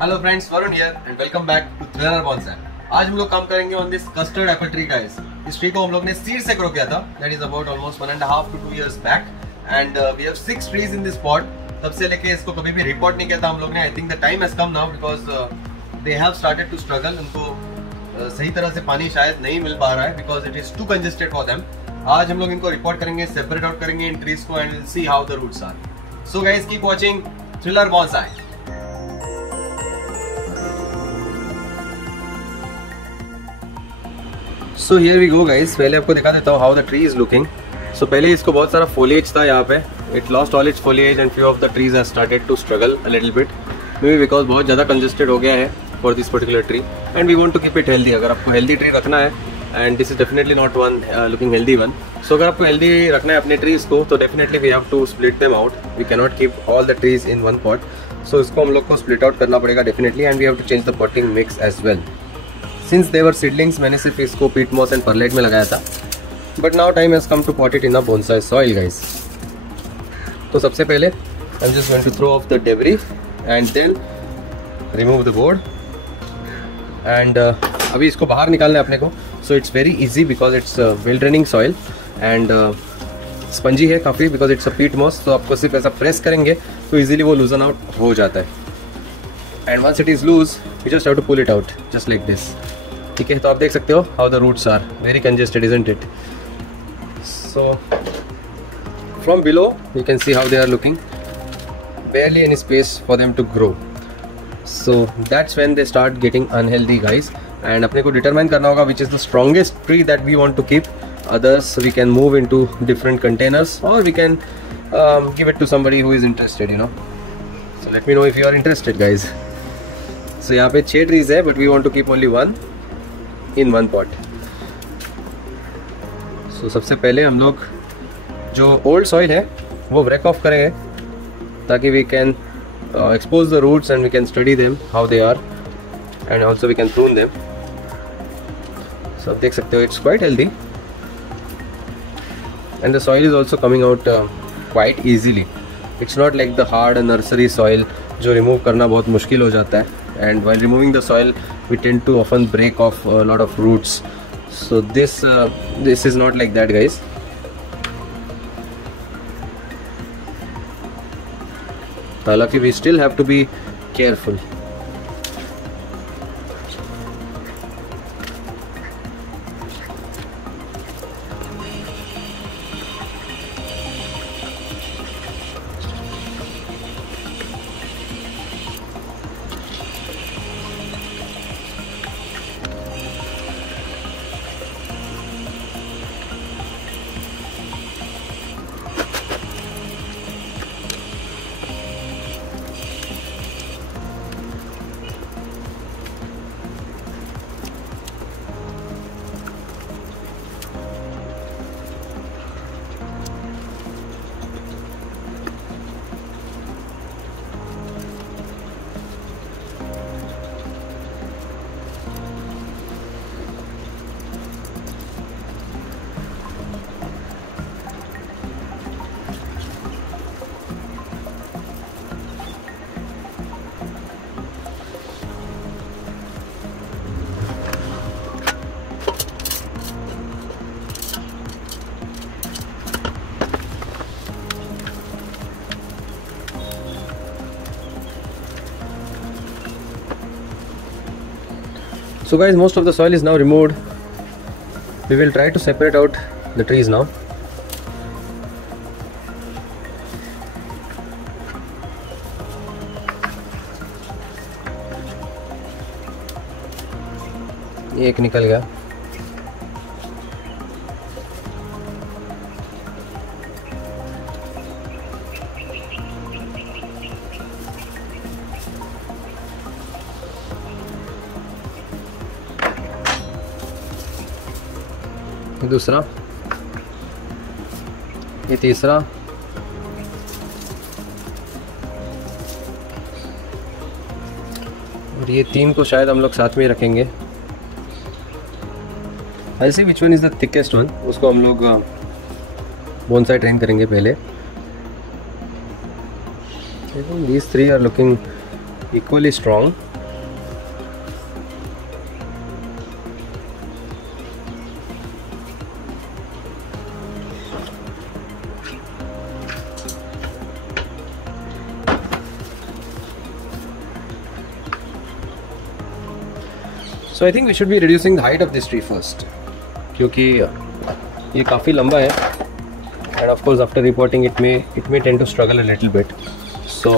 Hello friends, Varun here and welcome back to thriller bonsai. आज हम लोग काम करेंगे on this custard apple tree guys. इस ट्री को हम लोग ने सीड से ग्रो किया था, that is about almost 1.5 to 2 years back and we have 6 trees in this pot. तब से लेके इसको कभी भी रिपोर्ट नहीं किया था हम लोग ने। I think the time has come now because they have started to struggle. उनको सही तरह से पानी शायद नहीं मिल पा रहा है because it is too congested for them. आज हम लोग इनको रिपोर्ट करेंगे, सेपरेट आउट करेंगे इन ट्रीज को and will see how the roots are. So guys keep watching Thriller Bonsai. So here we go guys. पहले आपको दिखा देता हूँ how the tree is looking. So पहले इसको बहुत सारा foliage था यहाँ पे। It lost all its foliage and few of the trees have started to struggle a little bit, maybe because बहुत ज़्यादा कंजेस्टेड हो गया है for this particular tree and we want to keep it healthy. अगर आपको healthy tree रखना है and this is definitely not one looking healthy one. So अगर आपको हेल्दी रखना है अपने ट्रीज को तो definitely we have to split them out. We can not keep all the trees in one pot. सो इसको हम लोग को स्प्लिट आउट करना पड़ेगा definitely and we have to change the potting mix as well. Since their seedlings मैंने सिर्फ इसको पीट मॉस एंड परलेट में लगाया था, but now time has come to pot it in a bonsai soil guys. तो सबसे पहले I am just going to throw off the debris and then remove the board and अभी इसको बाहर निकालना है अपने को। So it's very easy because it's well draining soil and spongy है काफ़ी बिकॉज इट्स अ पीट मॉस। तो आपको सिर्फ ऐसा प्रेस करेंगे तो इजीली वो लूजन आउट हो जाता है and once it is loose you just have to pull it out just like this. ठीक है, तो आप देख सकते हो how the roots are very congested, isn't it? So from below you can see how they are looking, barely any space for them to grow. So that's when they start getting unhealthy guys and अपने को determine करना होगा which is the strongest tree that we want to keep. Others we can move into different containers or we can give it to somebody who is interested, you know. So let me know if you are interested guys. So यहाँ पे 6 trees है but we want to keep only one in one pot. So सबसे पहले हम लोग जो old soil है वो break off करेंगे ताकि we can expose the roots and we can study them how they are and also we can prune them. So आप देख सकते हो it's quite healthy and the soil is also coming out quite easily. It's not like the hard nursery soil जो remove करना बहुत मुश्किल हो जाता है and while removing the soil we tend to often break off a lot of roots. So this is not like that guys. हालांकि we still have to be careful. So guys, most of the soil is now removed. We will try to separate out the trees now. ये एक निकल गया। ये दूसरा, ये तीसरा, और ये 3 को शायद हम लोग साथ में रखेंगे। ऐसे which one is the thickest one, उसको हम लोग बोनसाई ट्रेन करेंगे पहले। These 3 are looking equally strong. So I think we should be reducing the height of this tree first, क्योंकि ये काफ़ी लंबा है and of course after repotting it may tend to struggle a little bit. So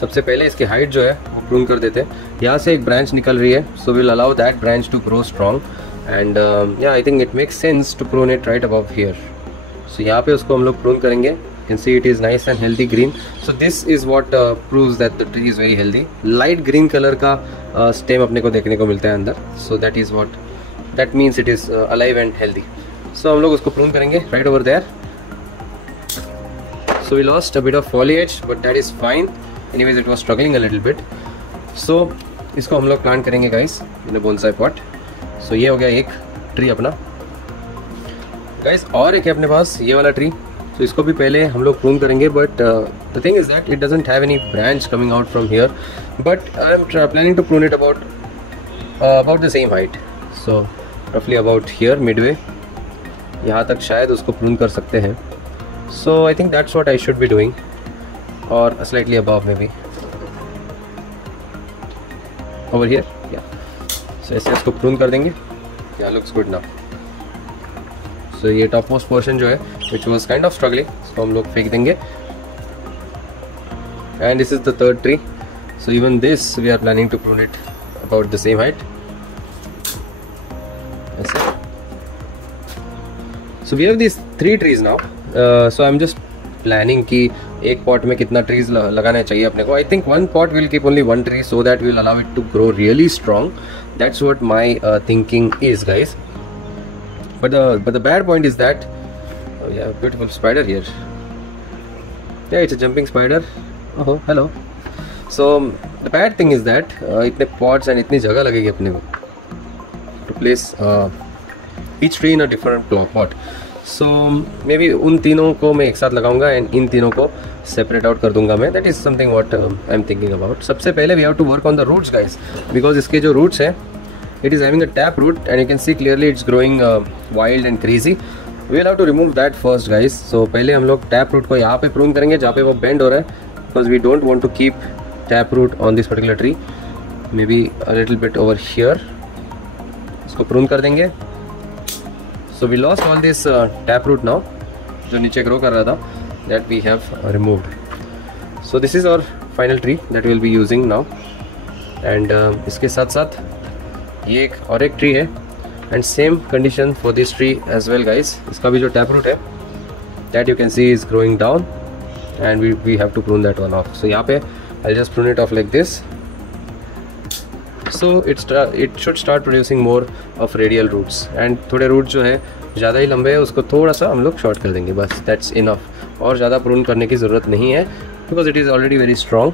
सबसे पहले इसकी हाइट जो है वो प्रून कर देते हैं। यहाँ से एक ब्रांच निकल रही है, so will allow that branch to grow strong and yeah I think it makes sense to prune it right above here. So यहाँ पे उसको हम लोग प्रून करेंगे। You can see it is nice and healthy green. So this is what proves that the tree is very healthy. Light green color का stem अपने को देखने को मिलता है अंदर. So that means it is alive and healthy. So हम लोग उसको prune करेंगे right over there. So we lost a bit of foliage, but that is fine. Anyways, it was struggling a little bit. So इसको हम लोग plant करेंगे guys in a bonsai pot. So ये हो गया एक tree अपना. Guys और एक है अपने पास ये वाला tree. तो इसको भी पहले हम लोग प्रून करेंगे, but the thing is that it doesn't have any branch coming out from here, but I am planning to prune it about the same height. So रफली अबाउट हियर मिडवे, यहाँ तक शायद उसको प्रून कर सकते हैं। So I think that's what I should be doing, और slightly above maybe over here. Yeah so ऐसे इसको प्रून कर देंगे। या लुक्स गुड नाउ। सो ये टॉप मोस्ट पोर्शन जो है which was kind of struggling, इसको हम लोग फेंक देंगे। And this is the third tree. So even this we are planning to prune it about the same height ऐसे। So we have this 3 trees now. So I am just planning कि एक पॉट में कितना ट्रीज लगाना चाहिए अपने को। I think 1 pot will keep only 1 tree so that we'll allow it to grow really strong. That's what my thinking is, guys. But the bad point is that yeah, beautiful spider here. Yeah, it's a jumping spider. Oh, hello. So the bad thing is that इतने pots and इतनी जगह लगेगी अपने को to place each tree in a different pot. So maybe उन तीनों को मैं एक साथ लगाऊंगा and इन तीनों को separate out कर दूंगा मैं. That is something what I'm thinking about. सबसे पहले we have to work on the roots, guys, because इसके जो roots हैं, it is having a tap root and you can see clearly it's growing wild and crazy. We will have to remove that first, guys. So पहले हम लोग tap root को यहाँ पे prune करेंगे जहाँ पे वो bend हो रहा है, because we don't want to keep tap root on this particular tree. Maybe a little bit over here. इसको prune कर देंगे. So we lost all this tap root now, जो नीचे grow कर रहा था, that we have removed. So this is our final tree that we will be using now. And इसके साथ साथ ये एक ट्री है and same condition for this tree as well, guys. इसका भी जो टैप रूट है that you can see is growing down and we have to prune that one off. So यहाँ पे I just prune it off like this. So it should start producing more of radial roots and थोड़े root जो है ज़्यादा ही लंबे है उसको थोड़ा सा हम लोग शॉर्ट कर देंगे, बस दैट्स इनफ. और ज़्यादा प्रून करने की ज़रूरत नहीं है because it is already very strong.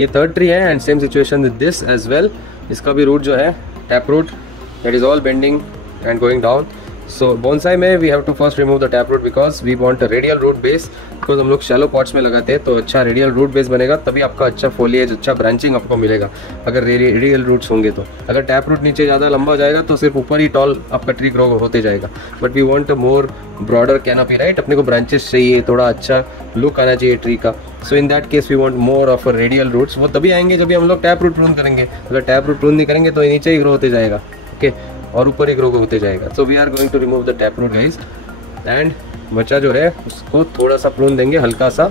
ये थर्ड ट्री है and same situation with this as well. इसका भी रूट जो है tap root that is all bending and going down. So bonsai में we have to first remove the tap root because we want a radial root base. Because हम लोग shallow pots में लगाते हैं तो अच्छा रेडियल रूट बेस बनेगा, तभी आपका अच्छा फोलिएज, अच्छा ब्रांचिंग आपको मिलेगा अगर रेडियल रूट्स होंगे. तो अगर टैप रूट नीचे ज़्यादा लंबा हो जाएगा तो सिर्फ ऊपर ही टॉल आपका ट्री ग्रो होते जाएगा. But we want a more broader canopy, right. अपने को ब्रांचेस चाहिए, थोड़ा अच्छा लुक आना चाहिए ट्री का. So in that case we want more of radial roots. वो तभी आएंगे जब भी हम लोग टैप रूट प्रून करेंगे. अगर टैप रूट प्रून नहीं करेंगे तो नीचे ही ग्रो होते जाएगा, ओके, और ऊपर ही ग्रो होते जाएगा. So we are going to remove the tap root, guys. And बच्चा जो है उसको थोड़ा सा प्रून देंगे हल्का सा,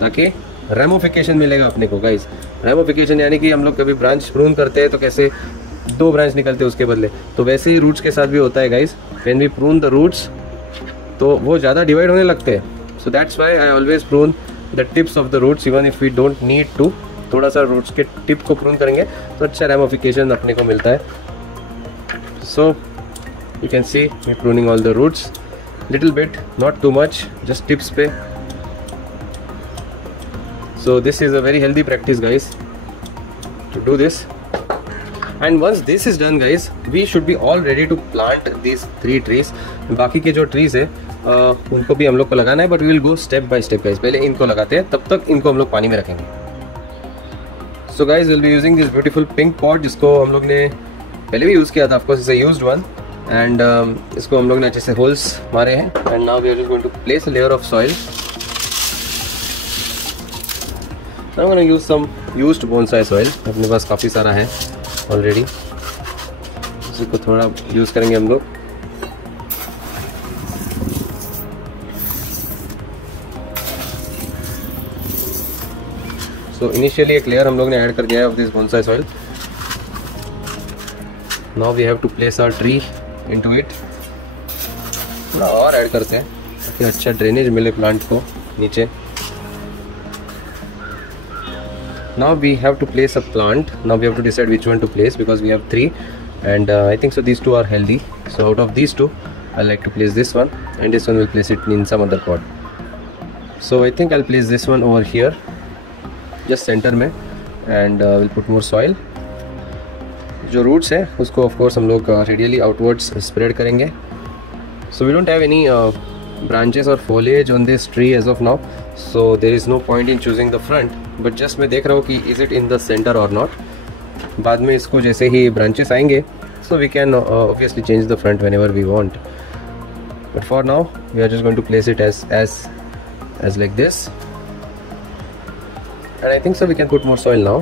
ताकि रेमोफिकेशन मिलेगा अपने को, गाइस. रेमोफिकेशन यानी कि हम लोग कभी ब्रांच प्रून करते हैं तो कैसे 2 ब्रांच निकलते हैं उसके बदले, तो वैसे ही रूट्स के साथ भी होता है, guys. When we prune the roots तो वो ज़्यादा डिवाइड होने लगते हैं. So that's why I always prune the tips of the roots even if we don't need to. थोड़ा सा रूट्स के टिप को प्रून करेंगे तो अच्छा रेमोफिकेशन अपने को मिलता है. So you can see me pruning all the roots little bit, not too much, just tips पे. So this is a very healthy practice, guys, to do this. And once this is done, guys, we should be all ready to plant these 3 trees. बाकी के जो trees है उनको भी हम लोग को लगाना है, but we will go step by step, guys. पहले इनको लगाते हैं, तब तक इनको हम लोग पानी में रखेंगे. So guys, we'll be using this beautiful pink pot जिसको हम लोग ने पहले भी यूज़ किया था, of course it's a used one. And इसको हम लोग ने अच्छे से होल्स मारे हैं. And now we are just going to place a layer of soil. I am going to use some used bonsai soil. अपने पास काफ़ी सारा है. ऑलरेडी, इसी को थोड़ा यूज़ करेंगे हम लोग। सो इनिशियली एक लेयर हम लोग ने ऐड कर दिया है of this bonsai soil. Now we have to place our tree into it. थोड़ा और ऐड करते हैं ताकि अच्छा ड्रेनेज मिले प्लांट को नीचे। Now we have to place a plant. Now we have to decide which one to place because we have 3 and I think so these 2 are healthy. So out of these 2 I like to place this one and this one will place it in some other pot. So I think I'll place this one over here just center में and we'll put more soil. जो roots है उसको of course हम लोग radially outwards spread करेंगे. So we don't have any branches or foliage on this tree as of now, so there is no point in choosing the front, but just मैं देख रहा हूँ कि is it in the center or not. बाद में इसको जैसे ही branches आएंगे so we can obviously change the front whenever we want, but for now we are just going to place it as like this, and I think so we can put more soil now.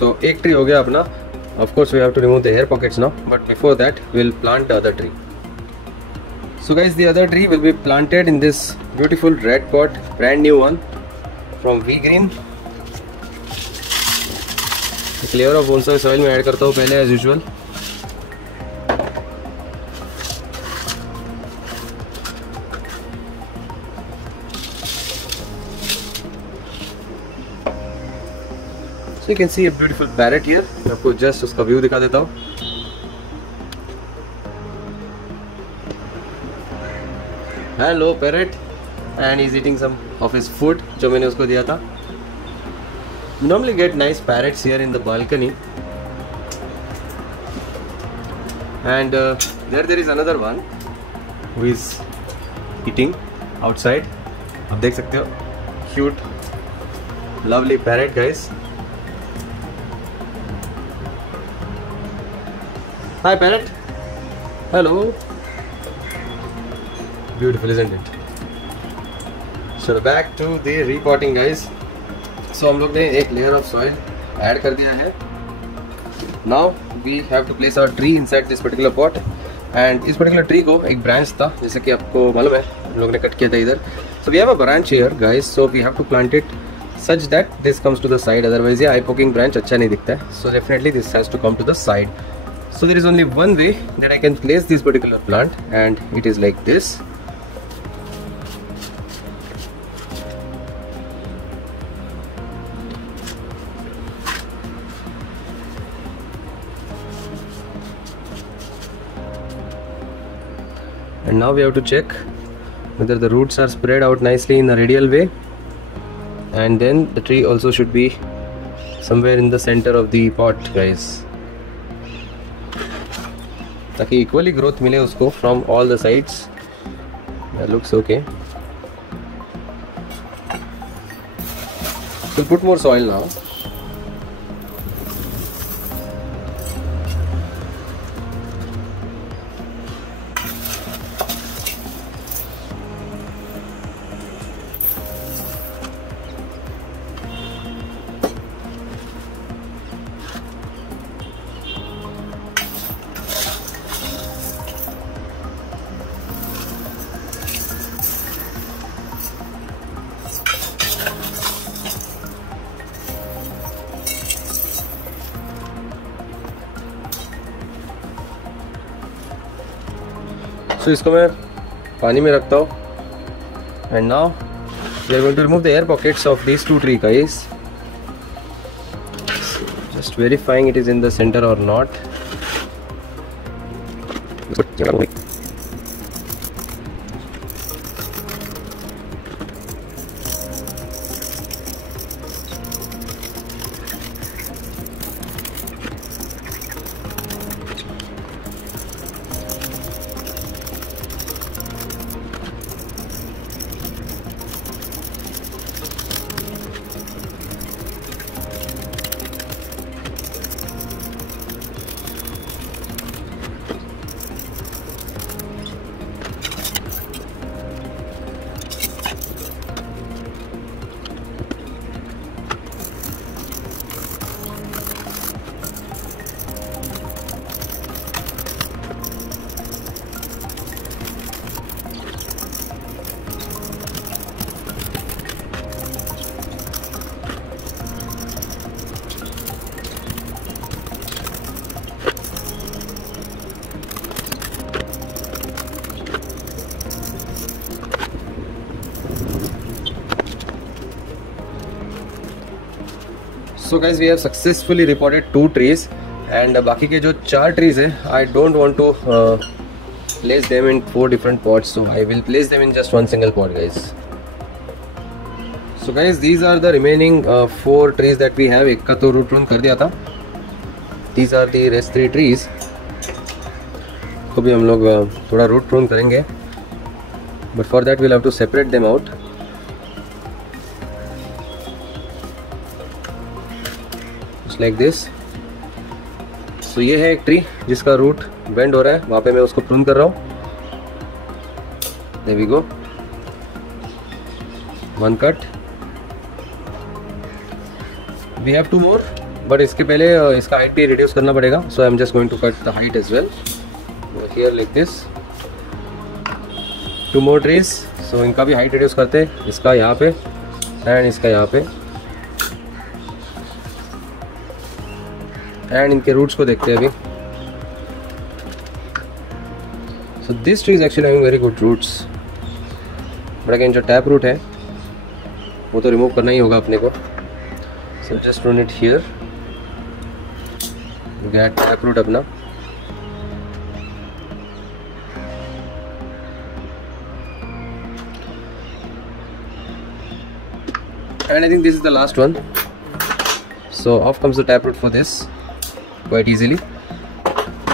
So एक tree हो गया अपना. Of course we have to remove the air pockets now, but before that we'll plant the other tree. So guys, the other tree will be planted in this beautiful red pot, brand new one from V Green. एक layer of bonsai soil में ऐड करता हूँ पहले as usual. You can see a beautiful parrot here. मैं आपको just उसका व्यू दिखा देता हूँ. Hello parrot, and he's eating some of his food जो मैंने उसको दिया था. We normally get nice parrots here in the balcony, and there is another one who is eating outside. आप देख सकते हो, cute, lovely parrot guys. Hi parrot. Hello. Beautiful, isn't it? So back to the repotting guys. So हम लोग ने एक layer of soil add कर दिया है. Now we have to place our tree inside this particular pot. And इस particular tree को एक branch था, जैसे कि आपको मालूम है, हम लोग ने कट किया था इधर. So we have a branch here guys. So we have to plant it such that this comes to the side. Otherwise ये eye poking branch अच्छा नहीं दिखता है. So definitely this has to come to the side. So there is only one way that I can place this particular plant, and it is like this. And now we have to check whether the roots are spread out nicely in a radial way, and then the tree also should be somewhere in the center of the pot guys, ताकि equally growth मिले उसको from all the sides. That looks okay. Will put more soil now. So इसको मैं पानी में रखता हूँ. And now we are going to remove the air pockets of these two trees, guys. Just verifying it is in the center or not. So guys, we have successfully reported 2 trees and बाकी के जो 4 trees है, I don't want to place them in 4 different pots, so I will place them in just one single pot, guys. So guys, these are the remaining 4 trees that we have. एक का तो root prune कर दिया था. These are the rest 3 trees. को भी हम लोग थोड़ा root prune करेंगे, but for that we'll have to separate them out. Like this. So ये है एक ट्री जिसका रूट बेंड हो रहा है, वहाँ पे मैं उसको प्रून कर रहा हूँ. There we go. One cut. We have 2 more, but इसके पहले इसका हाइट भी रिड्यूस करना पड़ेगा. So I'm just going to cut the height as well. Here like this. 2 more trees. So इनका भी हाइट रिड्यूस करते हैं. इसका यहाँ पे एंड इसका यहाँ पे. एंड इनके रूट्स को देखते हैं अभी. So this tree is actually having very good roots, but again जो टैप रूट है वो तो रिमूव करना ही होगा अपने को. So just prune it here. Get tap root अपना. And I think this is the last one. So off comes the taproot for this quite easily.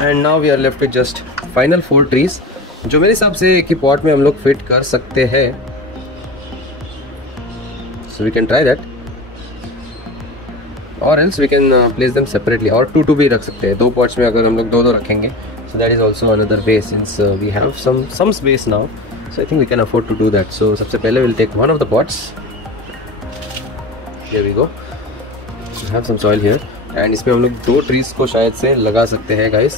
And now we are left with just final 4 trees जो मेरे हिसाब से एक ही पॉट में हम लोग फिट कर सकते हैं. So we can try that, or else we can place them separately, और 2 भी रख सकते हैं. 2 पॉट्स में अगर हम लोग 2 रखेंगे, so that is also another way, since we have some space now. So I think we can afford to do that. So सबसे पहले we'll take one of the pots. Here we go. Have some soil here, and इसमें हम लोग 2 trees को शायद से लगा सकते हैं, guys.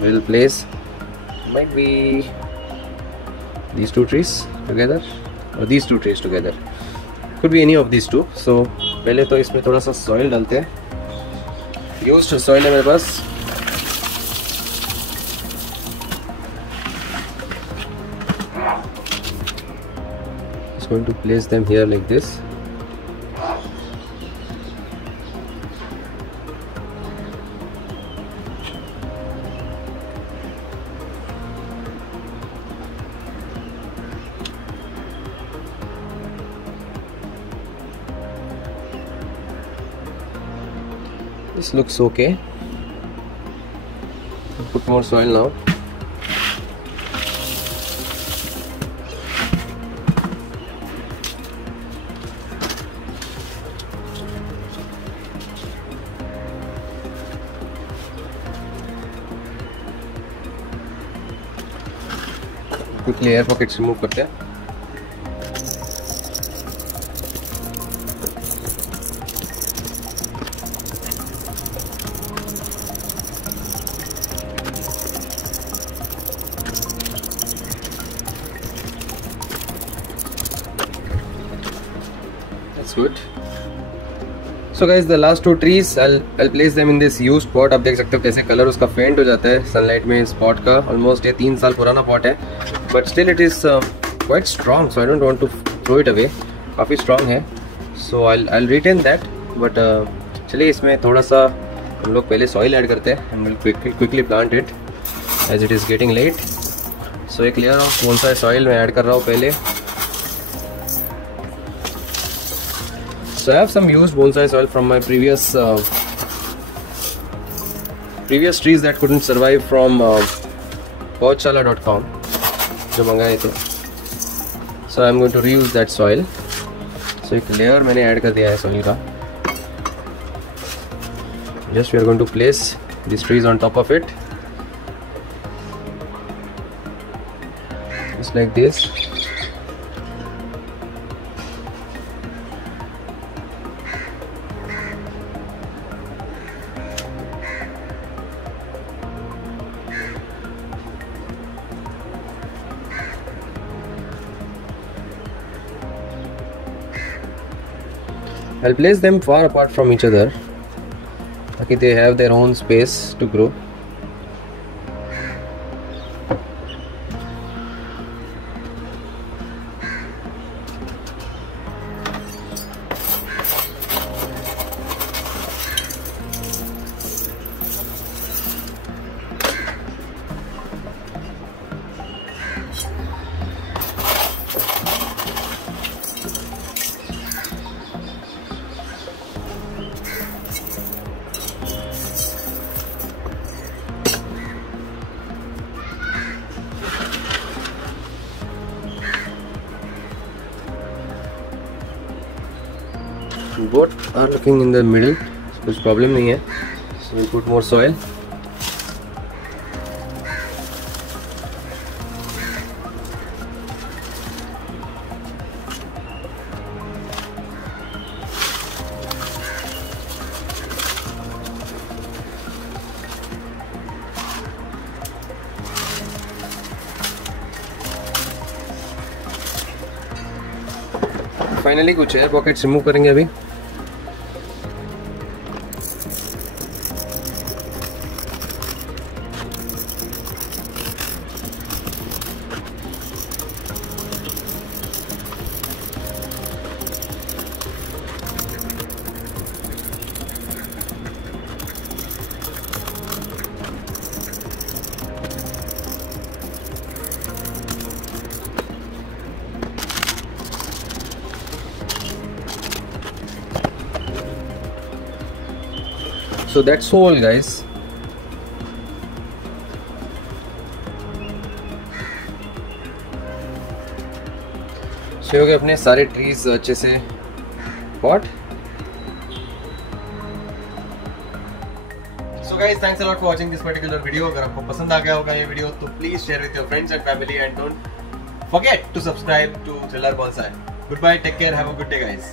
We'll place might be these 2 trees together or these 2 trees together. Could be any of these 2. So पहले तो इसमें थोड़ा सा soil डालते हैं. Used soil है मेरे पास. Just going to place them here like this. This looks okay. I'll put more soil now. Quickly air pockets remove करते हैं. Good. So guys, the last 2 trees I'll place them in this used pot. आप देख सकते हो कैसे कलर उसका फेंट हो जाता है सनलाइट में. इस पॉट का ऑलमोस्ट ये 3 साल पुराना पॉट है, but still it is quite strong, so I don't want to throw it away. काफ़ी स्ट्रॉन्ग है, सो आई रिटेन दैट। बट चलिए इसमें थोड़ा सा हम लोग पहले सॉइल ऐड करते हैं and will quickly plant it as it is getting late. So एक लेयर ऑफ बोनसाई सॉइल मैं ऐड कर रहा हूँ पहले। So I have some used bonsai soil from my previous trees that couldn't survive from Pochala.com जो मंगाए थे। So I am going to reuse that soil. So एक layer मैंने ऐड कर दिया है soil का। Just we are going to place these trees on top of it, just like this. I'll place them far apart from each other ताकि they have their own space to grow. Both are looking in the middle, कुछ प्रॉब्लम नहीं है। So we put more soil. Finally कुछ air pockets remove करेंगे अभी। So that's all guys. So हो गए अपने सारे ट्रीज अच्छे से pot. So guys, thanks a lot for watching this particular video. अगर आपको पसंद आ गया होगा ये वीडियो तो please share with your friends and family and don't forget to subscribe to Thriller Bonsai. Goodbye, take care, have a good day guys.